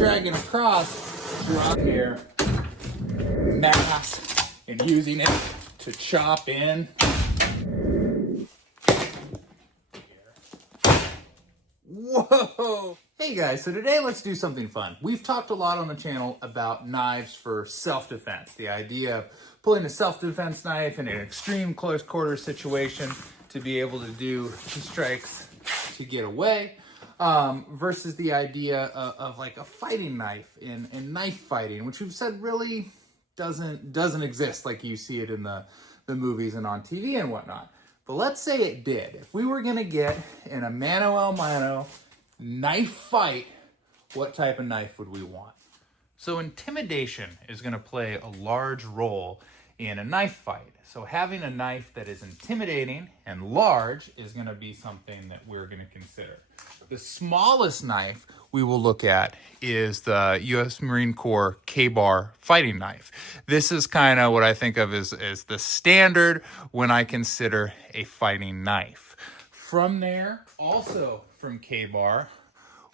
dragging across, drop here, mass, and using it to chop in. Whoa! Hey guys, so today let's do something fun. We've talked a lot on the channel about knives for self-defense. The idea of pulling a self-defense knife in an extreme close quarter situation to be able to do 2 strikes to get away, versus the idea of like a fighting knife in knife fighting, which we've said really doesn't exist like you see it in the movies and on TV and whatnot. But let's say it did. If we were gonna get in a mano a mano knife fight, what type of knife would we want? So intimidation is gonna play a large role in a knife fight. So having a knife that is intimidating and large is gonna be something that we're gonna consider. The smallest knife we will look at is the U.S. Marine Corps Ka-Bar fighting knife. This is kind of what I think of as the standard when I consider a fighting knife. From there, also from Ka-Bar,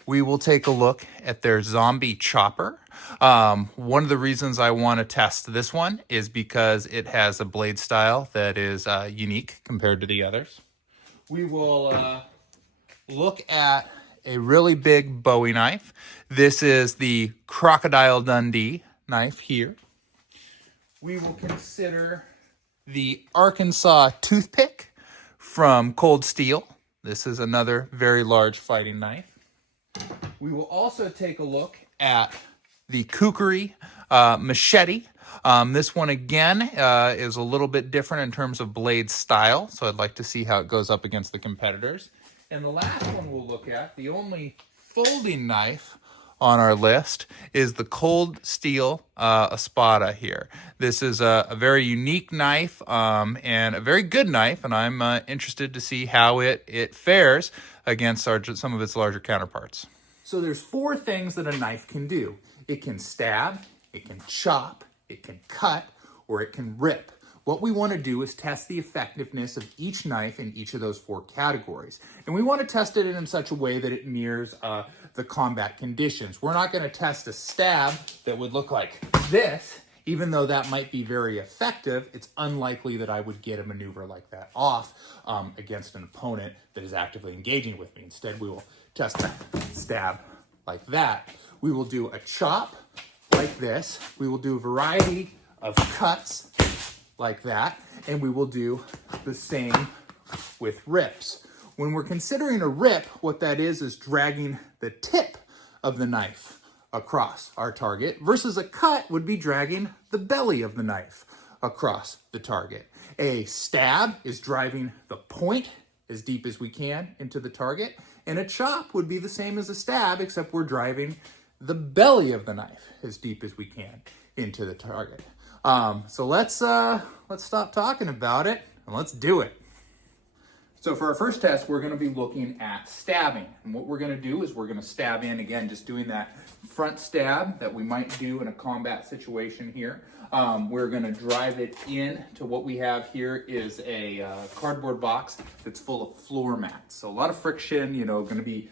we will take a look at their Zombie Chopper. One of the reasons I want to test this one is because it has a blade style that is unique compared to the others. We will look at a really big Bowie knife. This is the Crocodile Dundee knife here. We will consider the Arkansas toothpick from Cold Steel. This is another very large fighting knife. We will also take a look at the Kukri machete. This one again is a little bit different in terms of blade style, so I'd like to see how it goes up against the competitors. And the last one we'll look at, the only folding knife on our list, is the Cold Steel Espada here. This is a very unique knife and a very good knife, and I'm interested to see how it fares against some of its larger counterparts. So there's 4 things that a knife can do. It can stab, it can chop, it can cut, or it can rip. What we want to do is test the effectiveness of each knife in each of those 4 categories. And we want to test it in such a way that it mirrors the combat conditions. We're not going to test a stab that would look like this. Even though that might be very effective, it's unlikely that I would get a maneuver like that off against an opponent that is actively engaging with me. Instead, we will test a stab like that. We will do a chop like this. We will do a variety of cuts like that, and we will do the same with rips. When we're considering a rip, what that is dragging the tip of the knife across our target, versus a cut would be dragging the belly of the knife across the target. A stab is driving the point as deep as we can into the target, and a chop would be the same as a stab, except we're driving the belly of the knife as deep as we can into the target. So let's stop talking about it and let's do it. So for our first test, we're going to be looking at stabbing. And what we're going to do is we're going to stab in, again, just doing that front stab that we might do in a combat situation here. We're going to drive it in to what we have here is a cardboard box that's full of floor mats. So a lot of friction, going to be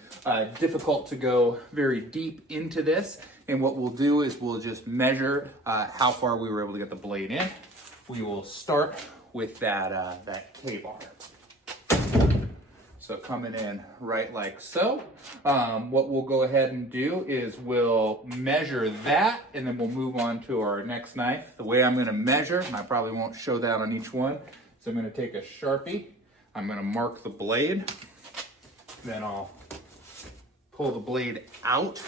difficult to go very deep into this. And what we'll do is we'll just measure how far we were able to get the blade in. We will start with that Ka-Bar. So coming in right like so. What we'll go ahead and do is we'll measure that, and then we'll move on to our next knife. The way I'm gonna measure, and I probably won't show that on each one, so I'm gonna take a Sharpie, I'm gonna mark the blade, then I'll pull the blade out,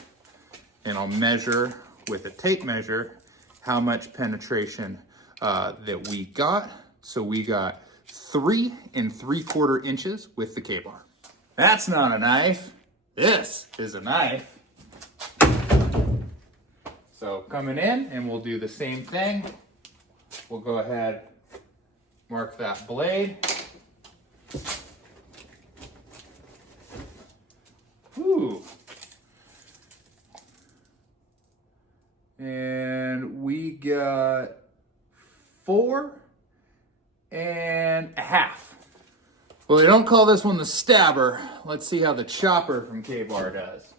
and I'll measure with a tape measure how much penetration that we got. So we got 3 3/4 inches with the Ka-Bar. That's not a knife. This is a knife. So coming in, and we'll do the same thing. We'll go ahead, mark that blade. Whew. And we got 4.5. Well, they don't call this one the stabber. Let's see how the chopper from Ka-Bar does.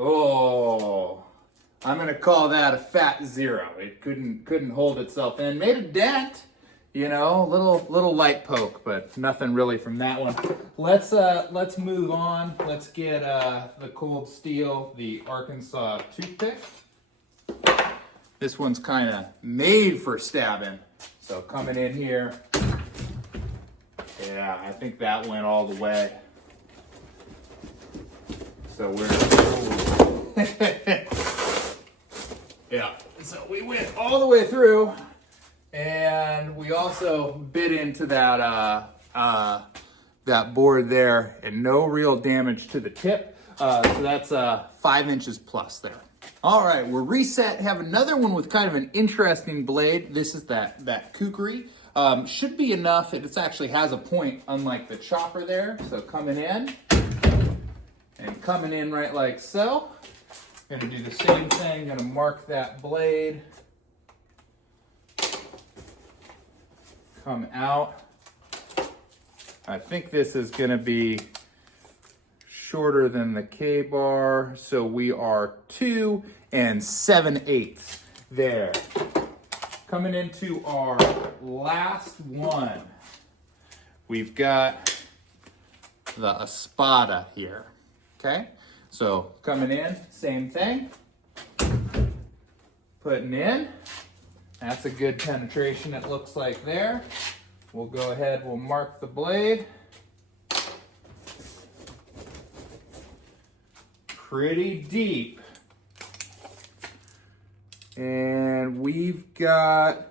Oh, I'm gonna call that a fat zero. It couldn't hold itself in. Made a dent, you know, little light poke, but nothing really from that one. Let's move on. Let's get the Cold Steel, the Arkansas toothpick. This one's kind of made for stabbing. So coming in here, yeah, I think that went all the way. So we're, yeah, so we went all the way through, and we also bit into that that board there, and no real damage to the tip. So that's 5 inches plus there. All right, we're reset. Have another one with kind of an interesting blade. This is that kukri. Should be enough. It actually has a point, unlike the chopper there. So coming in, and coming in right like so. Gonna do the same thing. Gonna mark that blade. Come out. I think this is gonna be shorter than the K-bar, so we are 2 7/8 there. Coming into our last one, we've got the Espada here, okay? So coming in, same thing, putting in, that's a good penetration it looks like there. We'll go ahead, we'll mark the blade. Pretty deep. And we've got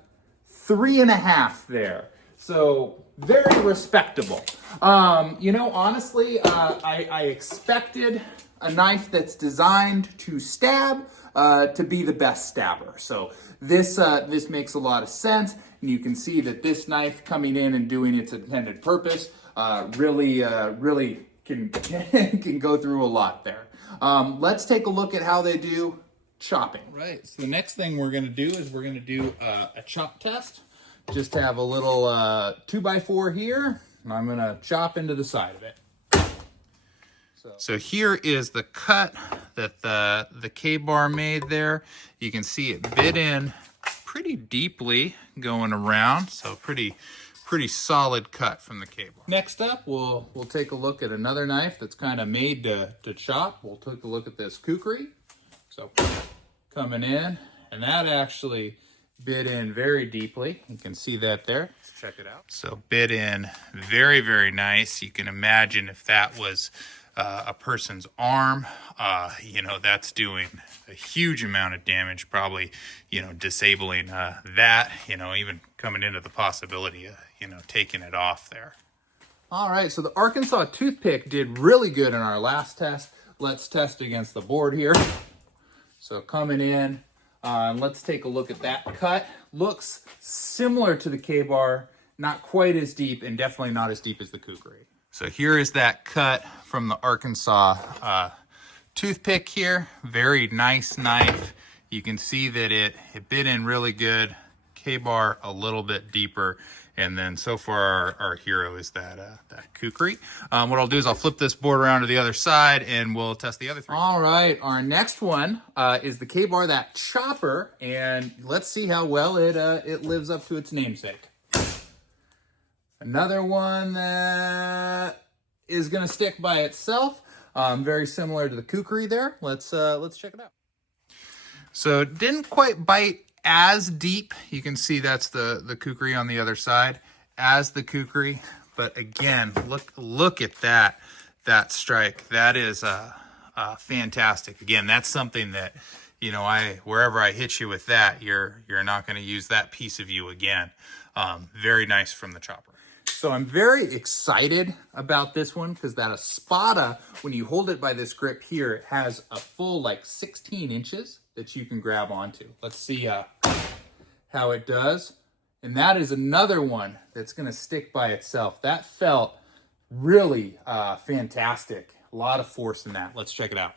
3.5 there. So very respectable. You know, honestly, I expected a knife that's designed to stab to be the best stabber. So this makes a lot of sense. And you can see that this knife coming in and doing its intended purpose really can, can go through a lot there. Let's take a look at how they do chopping. Right, so the next thing we're gonna do is we're gonna do a chop test. Just have a little 2x4 here, and I'm gonna chop into the side of it. So here is the cut that the K-bar made there. You can see it bit in pretty deeply going around, so pretty solid cut from the K-bar. Next up, we'll take a look at another knife that's kind of made to chop. We'll take a look at this kukri. So coming in, and that actually bit in very deeply. You can see that there. Let's check it out. So bit in very, very nice. You can imagine if that was a person's arm, you know, that's doing a huge amount of damage, probably, you know, disabling that, you know, even coming into the possibility of, you know, taking it off there. All right, so the Arkansas toothpick did really good in our last test. Let's test against the board here. So coming in, let's take a look at that cut. Looks similar to the K-bar, not quite as deep, and definitely not as deep as the kukri. So here is that cut from the Arkansas toothpick here. Very nice knife. You can see that it bit in really good. K-bar a little bit deeper. And then so far our hero is that kukri. What I'll do is I'll flip this board around to the other side and we'll test the other three. All right, our next one is the K-bar, that chopper, and let's see how well it lives up to its namesake. Another one that is gonna stick by itself. Very similar to the kukri there. Let's check it out. So it didn't quite bite as deep. You can see that's the kukri on the other side as the kukri. But again, look at that strike. That is fantastic. Again, that's something that, you know, wherever I hit you with that, you're not going to use that piece of you again. Very nice from the chopper. So I'm very excited about this one because that Espada, when you hold it by this grip here, it has a full like 16 inches that you can grab onto. Let's see how it does. And that is another one that's gonna stick by itself. That felt really fantastic. A lot of force in that. Let's check it out.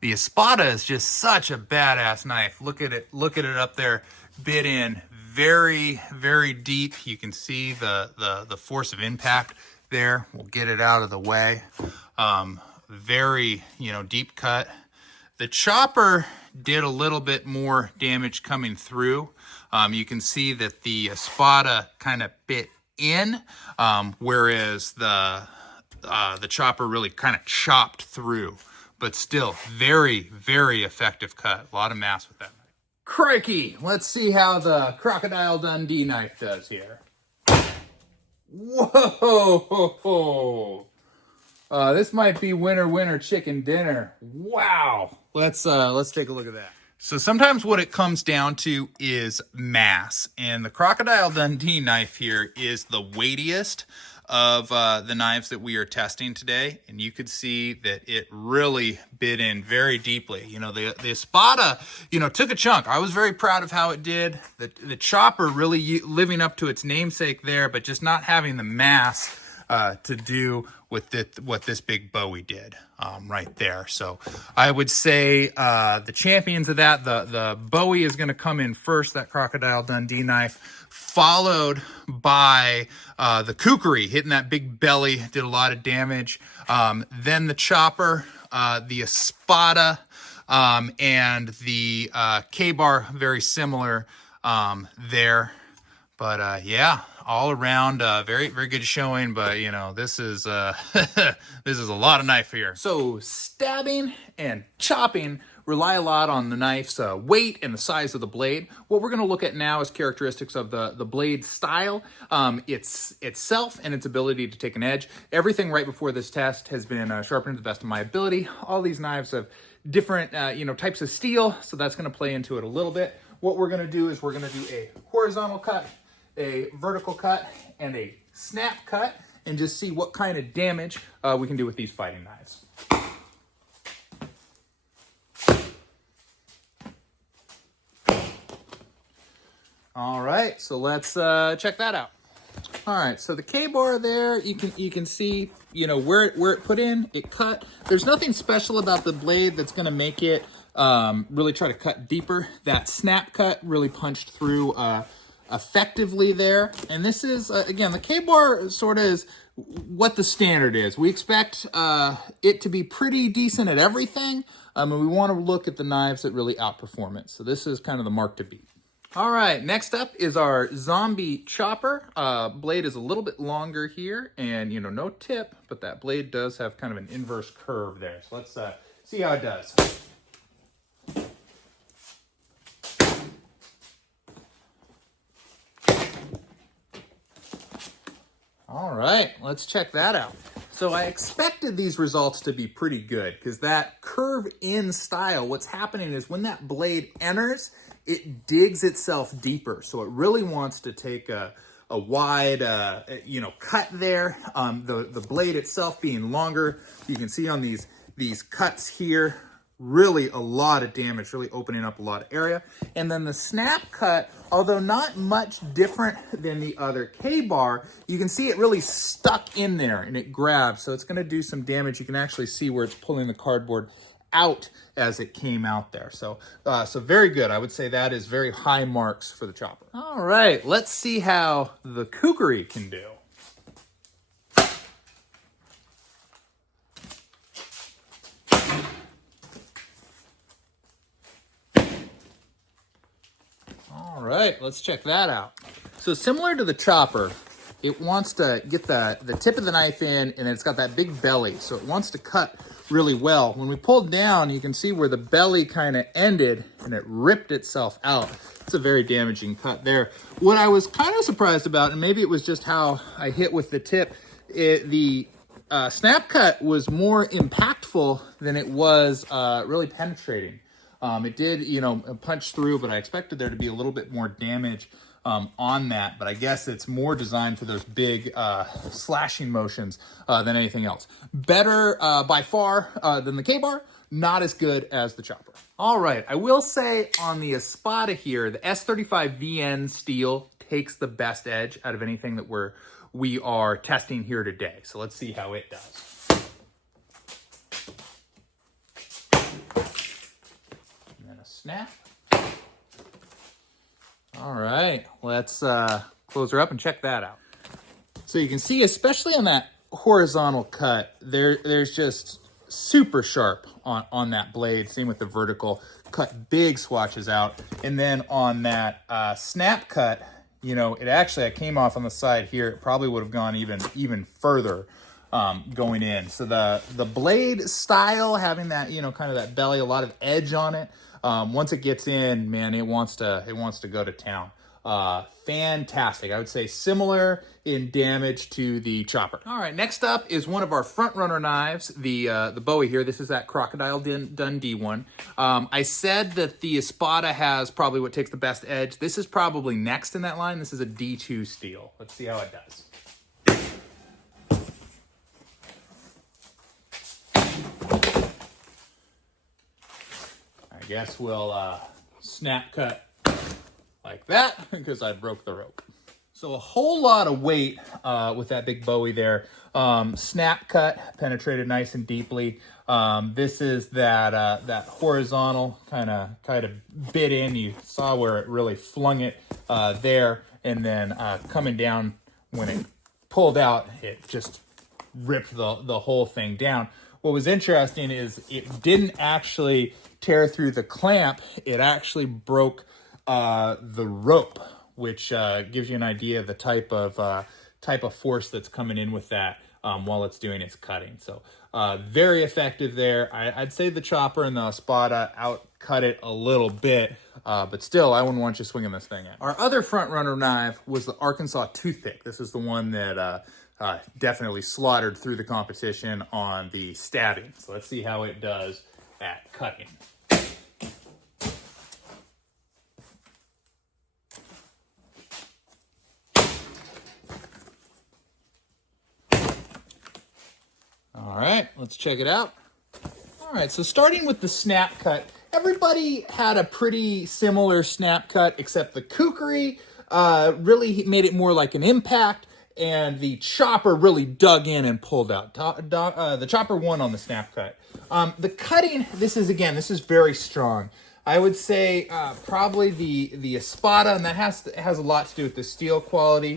The Espada is just such a badass knife. Look at it up there, bit in very, very deep. You can see the force of impact there. We'll get it out of the way. Very, you know, deep cut The chopper did a little bit more damage coming through. You can see that the Espada kind of bit in, whereas the chopper really kind of chopped through. But still, very, very effective cut. A lot of mass with that knife. Crikey! Let's see how the Crocodile Dundee knife does here. Whoa! This might be winner chicken dinner. Wow! Let's take a look at that. So sometimes what it comes down to is mass, and the Crocodile Dundee knife here is the weightiest of the knives that we are testing today, and you could see that it really bit in very deeply. You know, the Espada, you know, took a chunk. I was very proud of how it did. The chopper really living up to its namesake there, but just not having the mass to do with what this big Bowie did right there. So I would say the champions of that, the Bowie is going to come in first, that Crocodile Dundee knife, followed by the Kukri, hitting that big belly, did a lot of damage. Then the chopper, the Espada, and the K-bar, very similar there. But yeah, all around, very, very good showing. But you know, this is this is a lot of knife here. So stabbing and chopping rely a lot on the knife's weight and the size of the blade. What we're going to look at now is characteristics of the blade style, itself, and its ability to take an edge. Everything right before this test has been sharpened to the best of my ability. All these knives have different you know, types of steel, so that's going to play into it a little bit. What we're going to do is we're going to do a horizontal cut, a vertical cut, and a snap cut, and just see what kind of damage we can do with these fighting knives. All right, so let's check that out. All right, so the K-bar there, you can see, you know, where it put in, it cut. There's nothing special about the blade that's going to make it really try to cut deeper. That snap cut really punched through effectively there. And this is, again, the K-bar sort of is what the standard is. We expect it to be pretty decent at everything, and we want to look at the knives that really outperform it. So this is kind of the mark to beat. All right, next up is our Zombie chopper. Blade is a little bit longer here, and, you know, no tip, but that blade does have kind of an inverse curve there. So let's see how it does. All right, let's check that out. So I expected these results to be pretty good because that curve in style, what's happening is when that blade enters, it digs itself deeper. So it really wants to take a wide, you know, cut there. The blade itself being longer, you can see on these cuts here, really a lot of damage, really opening up a lot of area. And then the snap cut, although not much different than the other K-bar, you can see it really stuck in there and it grabs. So it's gonna do some damage. You can actually see where it's pulling the cardboard out as it came out there. So, so very good. I would say that is very high marks for the chopper. All right, let's see how the Kukri can do. All right, let's check that out. So similar to the chopper, it wants to get the tip of the knife in, and it's got that big belly, so it wants to cut really well. When we pulled down, you can see where the belly kind of ended, and it ripped itself out. It's a very damaging cut there. What I was kind of surprised about, and maybe it was just how I hit with the tip, the snap cut was more impactful than it was really penetrating. It did, you know, punch through, but I expected there to be a little bit more damage on that. But I guess it's more designed for those big slashing motions than anything else. Better by far than the K-bar, not as good as the chopper. All right, I will say on the Espada here, the S35VN steel takes the best edge out of anything that we are testing here today. So let's see how it does. Snap. All right, let's close her up and check that out. So you can see, especially on that horizontal cut, there's just super sharp on that blade. Same with the vertical, cut big swatches out. And then on that snap cut, you know, it came off on the side here. It probably would have gone even further going in. So the blade style, having that, you know, kind of that belly, a lot of edge on it. Once it gets in, man, it wants to go to town. Fantastic. I would say similar in damage to the chopper. All right, next up is one of our front runner knives, the Bowie here. This is that Crocodile Dundee one. I said that the Espada has probably what takes the best edge. This is probably next in that line. This is a D2 steel. Let's see how it does. I guess we'll snap cut like that because I broke the rope. So a whole lot of weight with that big Bowie there. Snap cut, penetrated nice and deeply. This is that horizontal kind of bit in. You saw where it really flung it there, and then coming down when it pulled out, it just ripped the whole thing down. What was interesting is it didn't actually tear through the clamp. It actually broke the rope, which gives you an idea of the type of force that's coming in with that while it's doing its cutting. So very effective there. I'd say the chopper and the Espada outcut it a little bit, but still, I wouldn't want you swinging this thing in. Our other front runner knife was the Arkansas toothpick. This is the one that definitely slaughtered through the competition on the stabbing. So let's see how it does at cutting. All right, let's check it out. All right, so starting with the snap cut, everybody had a pretty similar snap cut, except the Kukri really made it more like an impact, and the chopper really dug in and pulled out. The chopper won on the snap cut. The cutting, this is very strong. I would say probably the Espada, and that has a lot to do with the steel quality,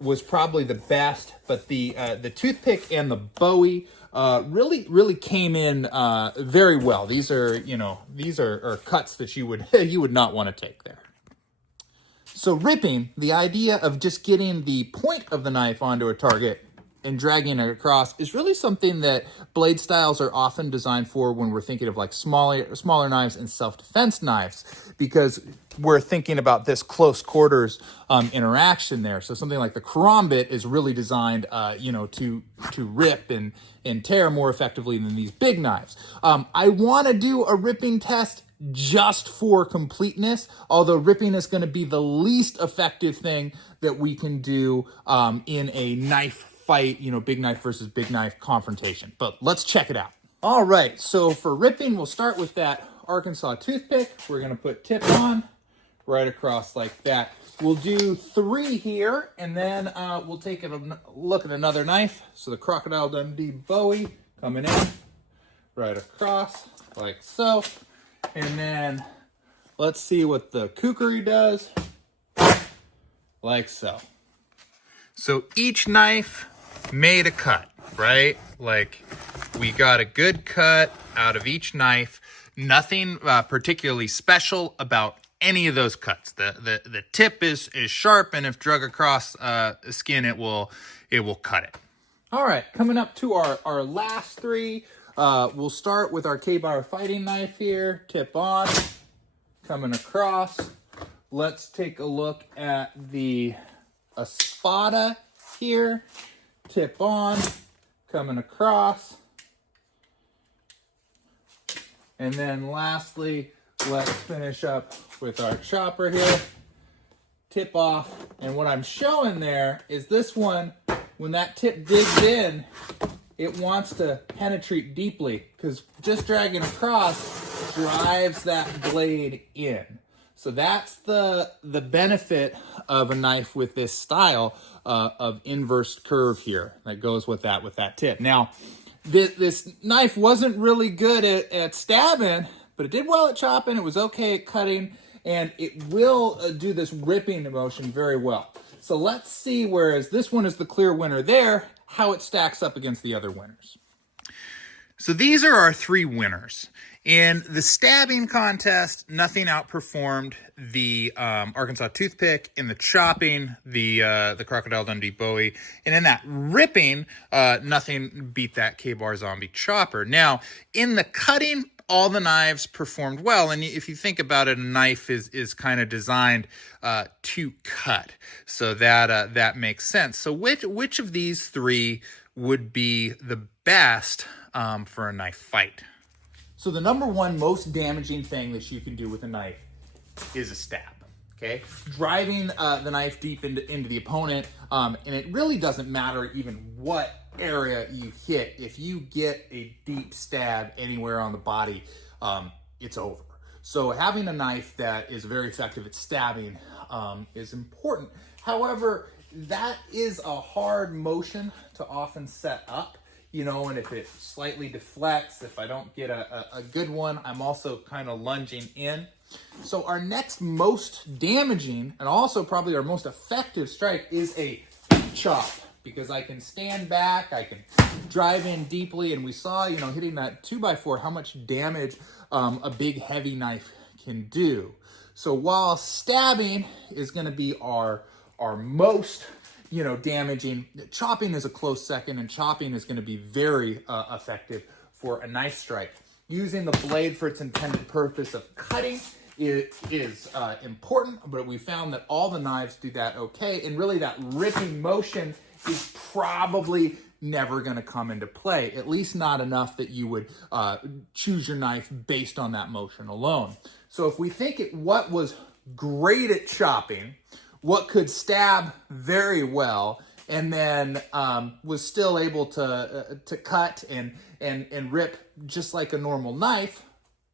was probably the best, but the toothpick and the Bowie really came in very well. These are cuts that you would not want to take there. So ripping, the idea of just getting the point of the knife onto a target and dragging it across is really something that blade styles are often designed for when we're thinking of like smaller knives and self-defense knives, because we're thinking about this close quarters interaction there. So something like the karambit is really designed, to rip and tear more effectively than these big knives. I want to do a ripping test just for completeness, although ripping is going to be the least effective thing that we can do in a knife fight, big knife versus big knife confrontation. But let's check it out. All right, so for ripping, we'll start with that Arkansas toothpick. We're going to put tip on right across like that. We'll do 3 here, and then we'll take a look at another knife. So the Crocodile Dundee Bowie coming in right across like so. And then let's see what the Kukri does, like so. So each knife made a cut, right? Like we got a good cut out of each knife. Nothing particularly special about any of those cuts. The tip is sharp, and if drug across skin, it will cut it. All right, coming up to our last 3. We'll start with our Ka-Bar fighting knife here. Tip on, coming across. Let's take a look at the Espada here. Tip on, coming across. And then lastly, let's finish up with our chopper here. Tip off. And what I'm showing there is this one, when that tip digs in, it wants to penetrate deeply, because just dragging across drives that blade in. So that's the benefit of a knife with this style of inverse curve here that goes with that tip. Now, this knife wasn't really good at stabbing, but it did well at chopping. It was okay at cutting, and it will do this ripping motion very well. So let's see, whereas this one is the clear winner there, how it stacks up against the other winners. So these are our three winners. In the stabbing contest, nothing outperformed the Arkansas toothpick. In the chopping, the Crocodile Dundee Bowie. And in that ripping, nothing beat that Ka-Bar Zombie chopper. Now, in the cutting, all the knives performed well. And if you think about it, a knife is kind of designed to cut. So that makes sense. So which of these three would be the best for a knife fight? So the number one most damaging thing that you can do with a knife is a stab. Okay, driving the knife deep into the opponent, and it really doesn't matter even what area you hit. If you get a deep stab anywhere on the body, it's over. So having a knife that is very effective at stabbing is important. However, that is a hard motion to often set up. You know, and if it slightly deflects, if I don't get a good one, I'm also kind of lunging in. So our next most damaging and also probably our most effective strike is a chop, because I can stand back, I can drive in deeply, and we saw, you know, hitting that 2x4, how much damage a big heavy knife can do. So while stabbing is going to be our most damaging, chopping is a close second, and chopping is going to be very effective for a knife strike. Using the blade for its intended purpose of cutting is important, but we found that all the knives do that okay, and really that ripping motion is probably never going to come into play, at least not enough that you would choose your knife based on that motion alone. So if we think what was great at chopping, what could stab very well, and then was still able to cut and rip just like a normal knife,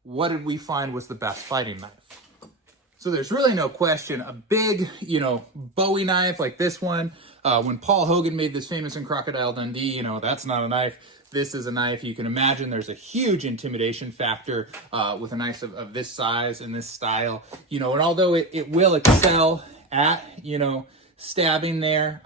what did we find was the best fighting knife? So there's really no question, a big, Bowie knife like this one, when Paul Hogan made this famous in Crocodile Dundee, that's not a knife. This is a knife. You can imagine there's a huge intimidation factor with a knife of this size and this style, and although it will excel at, stabbing there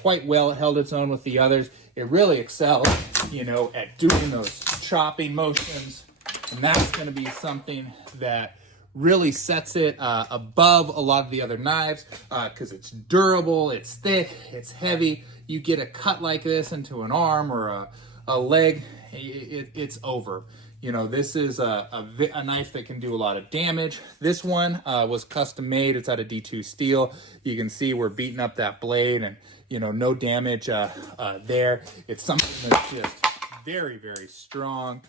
quite well. It held its own with the others. It really excels, at doing those chopping motions. And that's going to be something that really sets it above a lot of the other knives because it's durable, it's thick, it's heavy. You get a cut like this into an arm or a leg, it's over. This is a knife that can do a lot of damage. This one was custom made. It's out of D2 steel. You can see we're beating up that blade and, no damage there. It's something that's just very, very strong,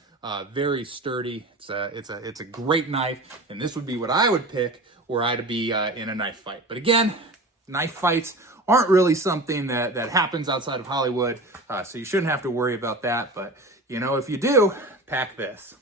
very sturdy. It's a great knife, and this would be what I would pick were I to be in a knife fight. But again, knife fights aren't really something that happens outside of Hollywood, so you shouldn't have to worry about that. But, if you do, pack this.